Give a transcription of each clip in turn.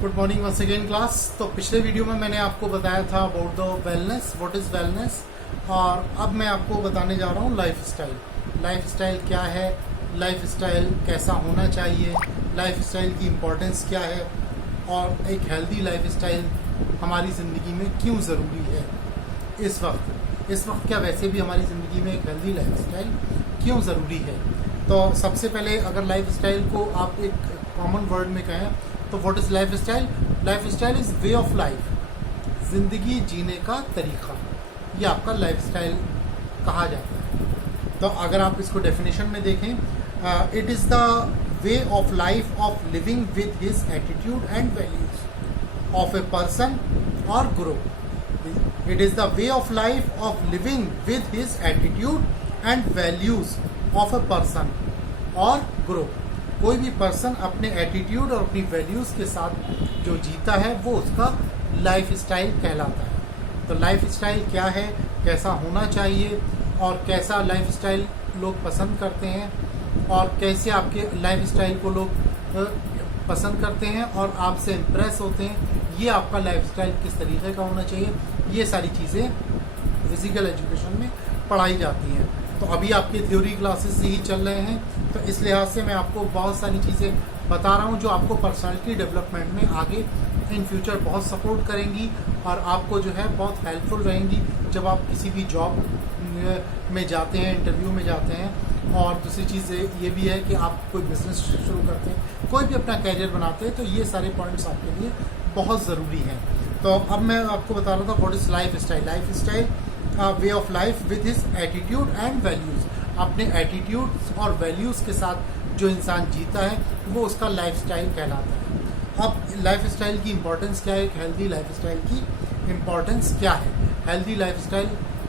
Good morning once again class. तो पिछले video में मैंने आपको बताया था about the wellness, what is wellness, और अब मैं आपको बताने जा रहा हूँ लाइफ स्टाइल। लाइफ स्टाइल क्या है, लाइफ स्टाइल कैसा होना चाहिए, लाइफ स्टाइल की इम्पोर्टेंस क्या है, और एक हेल्दी लाइफ स्टाइल हमारी ज़िंदगी में क्यों ज़रूरी है इस वक्त क्या वैसे भी हमारी ज़िंदगी में एक हेल्दी लाइफ स्टाइल क्यों ज़रूरी है। तो सबसे पहले अगर लाइफ स्टाइल को आप एक कॉमन वर्ड में कहें तो what is life style? Life style is way of life, ज़िंदगी जीने का तरीका, ये आपका लाइफ स्टाइल कहा जाता है। तो अगर आप इसको डेफिनेशन में देखें, it is the way of life of living with his attitude and values of a person और group. It is the way of life of living with his attitude and values of a person और group। कोई भी person अपने attitude और अपनी values के साथ जो जीता है वो उसका लाइफ स्टाइल कहलाता है। तो लाइफ स्टाइल क्या है, कैसा होना चाहिए, और कैसा लाइफ स्टाइल लोग पसंद करते हैं, और कैसे आपके लाइफ स्टाइल को लोग पसंद करते हैं और आपसे इम्प्रेस होते हैं, ये आपका लाइफ स्टाइल किस तरीके का होना चाहिए, ये सारी चीज़ें फिज़िकल एजुकेशन में पढ़ाई जाती हैं। तो अभी आपके थ्योरी क्लासेस ही चल रहे हैं, तो इस लिहाज से मैं आपको बहुत सारी चीज़ें बता रहा हूँ जो आपको पर्सनालिटी डेवलपमेंट में आगे इन फ्यूचर बहुत सपोर्ट करेंगी और आपको जो है बहुत हेल्पफुल रहेंगी जब आप किसी भी जॉब में जाते हैं, इंटरव्यू में जाते हैं। और दूसरी चीज़ ये भी है कि आप कोई बिजनेस शुरू करते हैं, कोई भी अपना कैरियर बनाते हैं, तो ये सारे पॉइंट्स आपके लिए बहुत ज़रूरी हैं। तो अब मैं आपको बता रहा था what is life style. Life style way of life with his attitude and values, अपने एटीट्यूड और वैल्यूज़ के साथ जो इंसान जीता है वो उसका लाइफ स्टाइल कहलाता है। अब लाइफ स्टाइल की इम्पोर्टेंस क्या है, एक हेल्दी लाइफ स्टाइल की इम्पोर्टेंस क्या है, हेल्दी लाइफ स्टाइल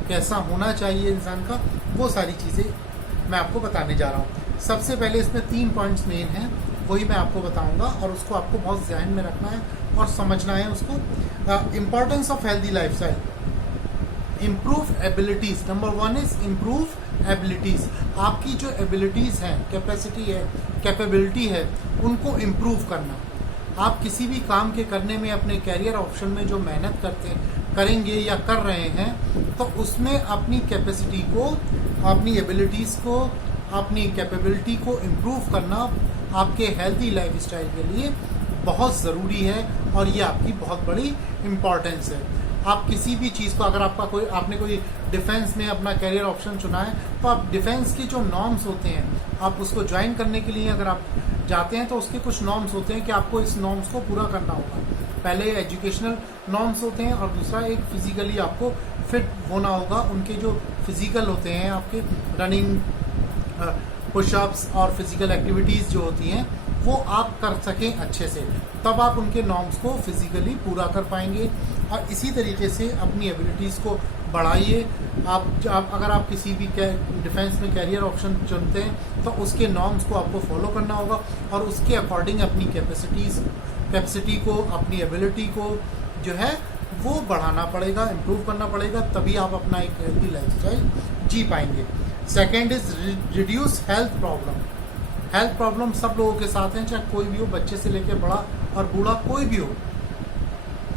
कैसा होना चाहिए इंसान का, वो सारी चीज़ें मैं आपको बताने जा रहा हूँ। सबसे पहले इसमें 3 पॉइंट्स मेन हैं, वही मैं आपको बताऊंगा और उसको आपको बहुत ध्यान में रखना है और समझना है उसको। Importance of healthy life style, improve abilities. Number 1 is improve abilities. आपकी जो एबिलिटीज़ हैं, कैपेसिटी है, कैपेबिलिटी है, उनको इम्प्रूव करना। आप किसी भी काम के करने में अपने कैरियर ऑप्शन में जो मेहनत करेंगे या कर रहे हैं, तो उसमें अपनी कैपेसिटी को, अपनी एबिलिटीज़ को, अपनी कैपेबिलिटी को इम्प्रूव करना आपके हेल्दी लाइफ स्टाइल के लिए बहुत ज़रूरी है और ये आपकी बहुत बड़ी इम्पॉर्टेंस है। आप किसी भी चीज़ को, अगर आपने कोई डिफेंस में अपना कैरियर ऑप्शन चुना है, तो आप डिफेंस के जो नॉर्म्स होते हैं, आप उसको ज्वाइन करने के लिए अगर आप जाते हैं तो उसके कुछ नॉर्म्स होते हैं कि आपको इस नॉर्म्स को पूरा करना होगा। पहले एजुकेशनल नॉर्म्स होते हैं और दूसरा एक फिजिकली आपको फिट होना होगा। उनके जो फिजिकल होते हैं, आपके रनिंग, पुशअप्स और फिजिकल एक्टिविटीज़ जो होती हैं वो आप कर सकें अच्छे से, तब आप उनके नॉर्म्स को फिजिकली पूरा कर पाएंगे। और इसी तरीके से अपनी एबिलिटीज़ को बढ़ाइए। अगर आप किसी भी डिफेंस में कैरियर ऑप्शन चुनते हैं तो उसके नॉर्म्स को आपको फॉलो करना होगा और उसके अकॉर्डिंग अपनी कैपेसिटी को, अपनी एबिलिटी को जो है वो बढ़ाना पड़ेगा, इम्प्रूव करना पड़ेगा, तभी आप अपना एक हेल्दी लाइफस्टाइल जी पाएंगे। Second is reduce health problem. Health problem सब लोगों के साथ हैं, चाहे कोई भी हो, बच्चे से लेकर बड़ा और बूढ़ा कोई भी हो,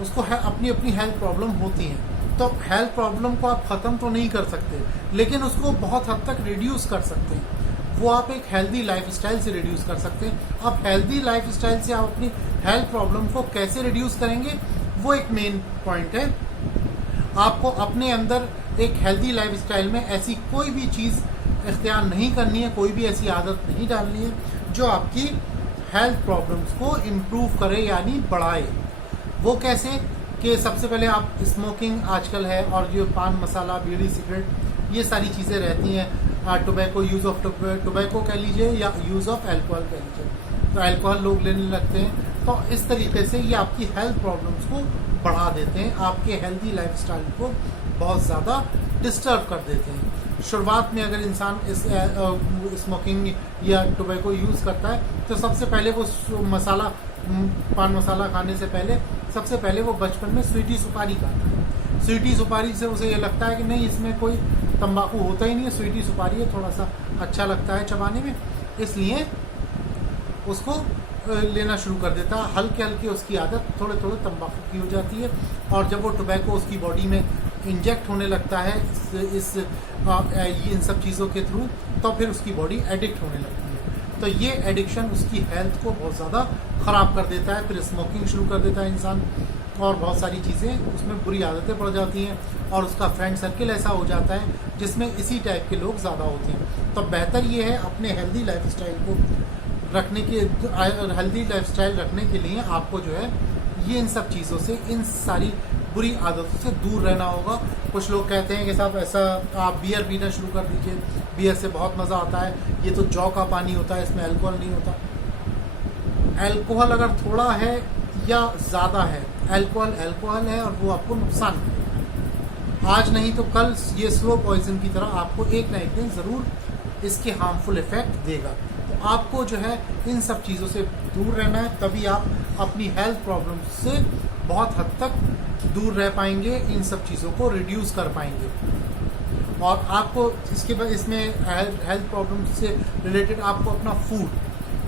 उसको अपनी अपनी हेल्थ प्रॉब्लम होती हैं। तो हेल्थ प्रॉब्लम को आप ख़त्म तो नहीं कर सकते, लेकिन उसको बहुत हद तक रिड्यूस कर सकते हैं। वो आप एक हेल्दी लाइफ स्टाइल से रिड्यूस कर सकते हैं। अब हेल्दी लाइफ स्टाइल से आप अपनी हेल्थ प्रॉब्लम को कैसे रिड्यूस करेंगे, वो एक मेन पॉइंट है। आपको अपने अंदर एक हेल्दी लाइफ स्टाइल में ऐसी कोई भी चीज़ इख्तियार नहीं करनी है, कोई भी ऐसी आदत नहीं डालनी है जो आपकी हेल्थ प्रॉब्लम्स को इम्प्रूव करे यानी बढ़ाए। वो कैसे कि सबसे पहले आप स्मोकिंग आजकल है, और जो पान मसाला, बीड़ी, सिगरेट, ये सारी चीज़ें रहती हैं, टोबैको, यूज़ ऑफ टोबैको कह लीजिए या यूज़ ऑफ अल्कोहल कह लीजिए, तो अल्कोहल लोग लेने लगते हैं। तो इस तरीके से ये आपकी हेल्थ प्रॉब्लम्स को बढ़ा देते हैं, आपके हेल्दी लाइफ स्टाइल को बहुत ज़्यादा डिस्टर्ब कर देते हैं। शुरुआत में अगर इंसान इस स्मोकिंग या टोबैको यूज़ करता है तो सबसे पहले वो पान मसाला खाने से पहले सबसे पहले वो बचपन में स्वीटी सुपारी खाता है। स्वीटी सुपारी से उसे ये लगता है कि नहीं, इसमें कोई तंबाकू होता ही नहीं है, स्वीटी सुपारी है, थोड़ा सा अच्छा लगता है चबाने में, इसलिए उसको लेना शुरू कर देता है। हल्के हल्के उसकी आदत थोड़े थोड़े तंबाकू की हो जाती है, और जब वो टोबैको उसकी बॉडी में इंजेक्ट होने लगता है इन सब चीज़ों के थ्रू, तो फिर उसकी बॉडी एडिक्ट होने लगती है। तो ये एडिक्शन उसकी हेल्थ को बहुत ज़्यादा ख़राब कर देता है। फिर स्मोकिंग शुरू कर देता है इंसान, और बहुत सारी चीज़ें उसमें बुरी आदतें पड़ जाती हैं, और उसका फ्रेंड सर्किल ऐसा हो जाता है जिसमें इसी टाइप के लोग ज़्यादा होते हैं। तो बेहतर ये है अपने हेल्दी लाइफस्टाइल को रखने के हेल्दी लाइफस्टाइल रखने के लिए आपको जो है ये इन सब चीज़ों से, इन सारी बुरी आदतों से दूर रहना होगा। कुछ लोग कहते हैं कि साहब ऐसा आप बियर पीना शुरू कर दीजिए, बियर से बहुत मज़ा आता है, ये तो जौ का पानी होता है, इसमें अल्कोहल नहीं होता। अल्कोहल अगर थोड़ा है या ज़्यादा है, अल्कोहल है और वो आपको नुकसान करेगा। आज नहीं तो कल ये स्लो पॉइजन की तरह आपको एक ना एक दिन ज़रूर इसके हार्मफुल इफेक्ट देगा। तो आपको जो है इन सब चीज़ों से दूर रहना है, तभी आप अपनी हेल्थ प्रॉब्लम्स से बहुत हद तक दूर रह पाएंगे, इन सब चीज़ों को रिड्यूस कर पाएंगे। और आपको इसके बाद इसमें हेल्थ प्रॉब्लम्स से रिलेटेड आपको अपना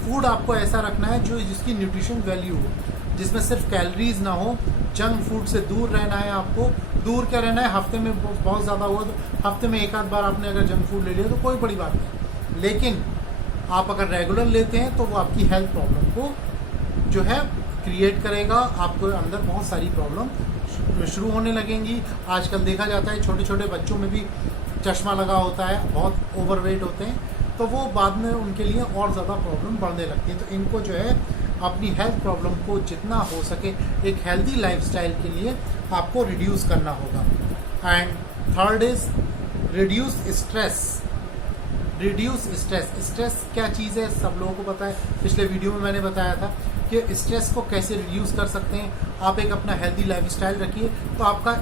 फूड आपको ऐसा रखना है जो जिसकी न्यूट्रिशन वैल्यू हो, जिसमें सिर्फ कैलोरीज ना हो। जंक फूड से दूर रहना है आपको। दूर क्या रहना है, हफ्ते में बहुत ज़्यादा हुआ तो हफ्ते में एक आध बार आपने अगर जंक फूड ले लिया तो कोई बड़ी बात नहीं, लेकिन आप अगर रेगुलर लेते हैं तो वो आपकी हेल्थ प्रॉब्लम को जो है क्रिएट करेगा। आपको अंदर बहुत सारी प्रॉब्लम शुरू होने लगेंगी। आजकल देखा जाता है छोटे छोटे बच्चों में भी चश्मा लगा होता है, बहुत ओवरवेट होते हैं, तो वो बाद में उनके लिए और ज़्यादा प्रॉब्लम बढ़ने लगती है। तो इनको जो है अपनी हेल्थ प्रॉब्लम को जितना हो सके एक हेल्दी लाइफस्टाइल के लिए आपको रिड्यूस करना होगा। And third is reduce stress. Stress क्या चीज़ है सब लोगों को पता है, पिछले वीडियो में मैंने बताया था कि स्ट्रेस को कैसे रिड्यूस कर सकते हैं। आप एक अपना हेल्दी लाइफस्टाइल रखिए तो आपका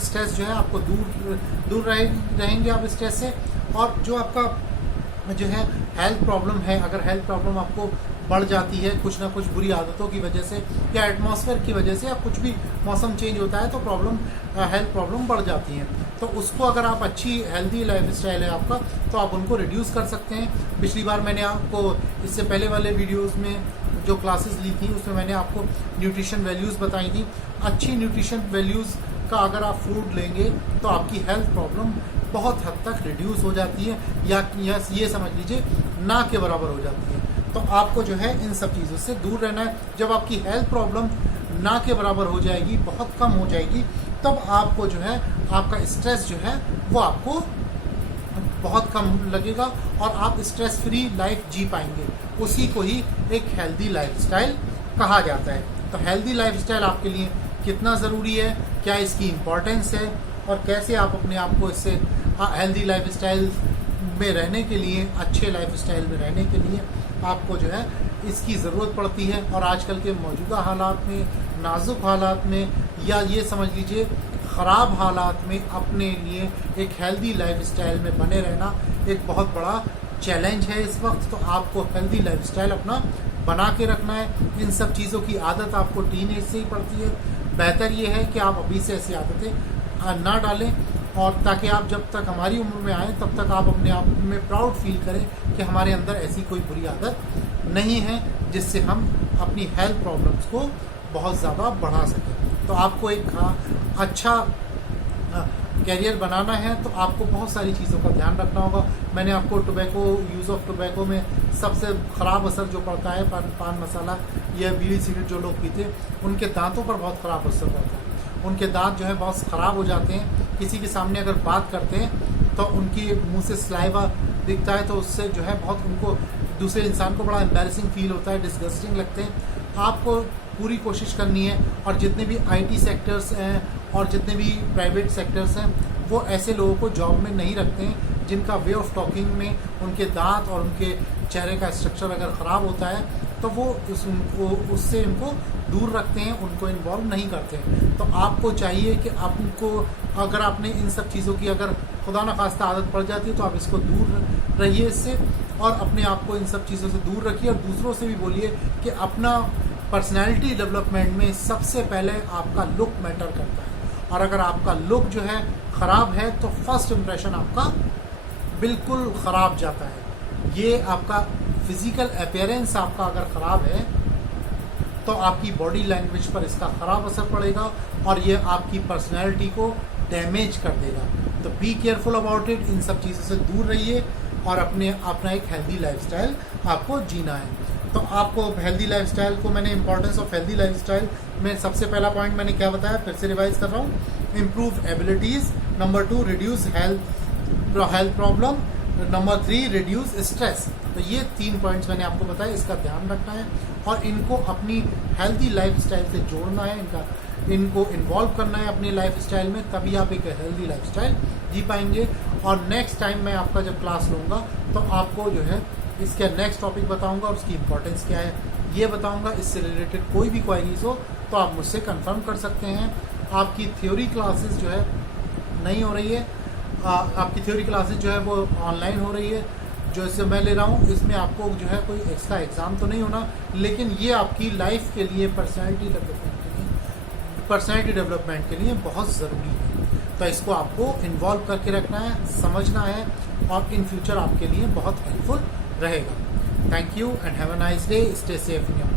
स्ट्रेस जो है आपको दूर रहेंगे आप स्ट्रेस से। और जो आपका जो है हेल्थ प्रॉब्लम है, अगर हेल्थ प्रॉब्लम आपको बढ़ जाती है कुछ ना कुछ बुरी आदतों की वजह से या एटमॉस्फेयर की वजह से या कुछ भी मौसम चेंज होता है तो हेल्थ प्रॉब्लम बढ़ जाती हैं, तो उसको अगर आप अच्छी हेल्दी लाइफस्टाइल है आपका तो आप उनको रिड्यूस कर सकते हैं। पिछली बार मैंने आपको इससे पहले वाले वीडियोस में जो क्लासेस ली थी उसमें मैंने आपको न्यूट्रिशन वैल्यूज़ बताई थी। अच्छी न्यूट्रिशन वैल्यूज़ का अगर आप फूड लेंगे तो आपकी हेल्थ प्रॉब्लम बहुत हद तक रिड्यूस हो जाती है, या ये समझ लीजिए ना के बराबर हो जाती है। तो आपको जो है इन सब चीज़ों से दूर रहना है। जब आपकी हेल्थ प्रॉब्लम ना के बराबर हो जाएगी, बहुत कम हो जाएगी, तब आपको जो है आपका स्ट्रेस जो है वो आपको बहुत कम लगेगा और आप स्ट्रेस फ्री लाइफ जी पाएंगे। उसी को ही एक हेल्दी लाइफस्टाइल कहा जाता है। तो हेल्दी लाइफस्टाइल आपके लिए कितना ज़रूरी है, क्या इसकी इम्पोर्टेंस है, और कैसे आप अपने आप को इससे हेल्दी लाइफस्टाइल में रहने के लिए, अच्छे लाइफस्टाइल में रहने के लिए आपको जो है इसकी ज़रूरत पड़ती है। और आजकल के मौजूदा हालात में, नाजुक हालात में, या ये समझ लीजिए ख़राब हालात में अपने लिए एक हेल्दी लाइफस्टाइल में बने रहना एक बहुत बड़ा चैलेंज है इस वक्त। तो आपको हेल्दी लाइफस्टाइल अपना बना के रखना है। इन सब चीज़ों की आदत आपको टीनेज से ही पड़ती है। बेहतर ये है कि आप अभी से ऐसी आदतें ना डालें, और ताकि आप जब तक हमारी उम्र में आएँ तब तक आप अपने आप में प्राउड फील करें कि हमारे अंदर ऐसी कोई बुरी आदत नहीं है जिससे हम अपनी हेल्थ प्रॉब्लम्स को बहुत ज़्यादा बढ़ा सकें। तो आपको एक अच्छा कैरियर बनाना है तो आपको बहुत सारी चीज़ों का ध्यान रखना होगा। मैंने आपको यूज़ ऑफ टोबैको में सबसे ख़राब असर जो पड़ता है पान मसाला या बीड़ी सिगरेट जो लोग पीते, उनके दांतों पर बहुत ख़राब असर पड़ता है। उनके दांत जो है बहुत ख़राब हो जाते हैं। किसी के सामने अगर बात करते हैं तो उनकी मुंह से स्लाइवा दिखता है, तो उससे जो है बहुत उनको दूसरे इंसान को बड़ा एम्बैरेसिंग फील होता है, डिस्गस्टिंग लगते हैं। आपको पूरी कोशिश करनी है, और जितने भी IT सेक्टर्स हैं और जितने भी प्राइवेट सेक्टर्स हैं वो ऐसे लोगों को जॉब में नहीं रखते हैं जिनका वे ऑफ टॉकिंग में उनके दांत और उनके चेहरे का स्ट्रक्चर अगर ख़राब होता है तो वो उससे इनको दूर रखते हैं, उनको इन्वॉल्व नहीं करते हैं। तो आपको चाहिए कि आपको अगर आपने इन सब चीज़ों की अगर खुदा न खास्ता आदत पड़ जाती है तो आप इसको दूर रहिए इससे, और अपने आप को इन सब चीज़ों से दूर रखिए। और दूसरों से भी बोलिए कि अपना पर्सनैलिटी डेवलपमेंट में सबसे पहले आपका लुक मैटर करता है, और अगर आपका लुक जो है ख़राब है तो फर्स्ट इम्प्रेशन आपका बिल्कुल ख़राब जाता है। ये आपका फिज़िकल अपीयरेंस आपका अगर ख़राब है तो आपकी बॉडी लैंग्वेज पर इसका खराब असर पड़ेगा और ये आपकी पर्सनैलिटी को डैमेज कर देगा। तो बी केयरफुल अबाउट इट, इन सब चीज़ों से दूर रहिए और अपना एक हेल्दी लाइफस्टाइल आपको जीना है। तो आपको हेल्दी लाइफस्टाइल को मैंने इंपॉर्टेंस ऑफ हेल्दी लाइफस्टाइल में सबसे पहला पॉइंट मैंने क्या बताया, फिर से रिवाइज कर रहा हूँ। Improve abilities, number 2 reduce health problem, number 3 reduce stress. तो ये 3 पॉइंट्स मैंने आपको बताया, इसका ध्यान रखना है और इनको अपनी हेल्दी लाइफस्टाइल से जोड़ना है, इनको इन्वॉल्व करना है अपनी लाइफस्टाइल में, तभी आप एक हेल्दी लाइफस्टाइल जी पाएंगे। और नेक्स्ट टाइम मैं आपका जब क्लास लूँगा तो आपको जो है इसका नेक्स्ट टॉपिक बताऊंगा और उसकी इंपॉर्टेंस क्या है ये बताऊंगा। इससे रिलेटेड कोई भी क्वेरीज हो तो आप मुझसे कंफर्म कर सकते हैं। आपकी थ्योरी क्लासेस जो है नहीं हो रही है, आपकी थ्योरी क्लासेस जो है वो ऑनलाइन हो रही है। जो इससे मैं ले रहा हूँ इसमें आपको जो है कोई एक्स्ट्रा एग्ज़ाम तो नहीं होना, लेकिन ये आपकी लाइफ के लिए पर्सनैलिटी डेवलपमेंट के लिए बहुत ज़रूरी है। तो इसको आपको इन्वॉल्व करके रखना है, समझना है और इन फ्यूचर आपके लिए बहुत हेल्पफुल रहेगा। Thank you and have a nice day, stay safe in your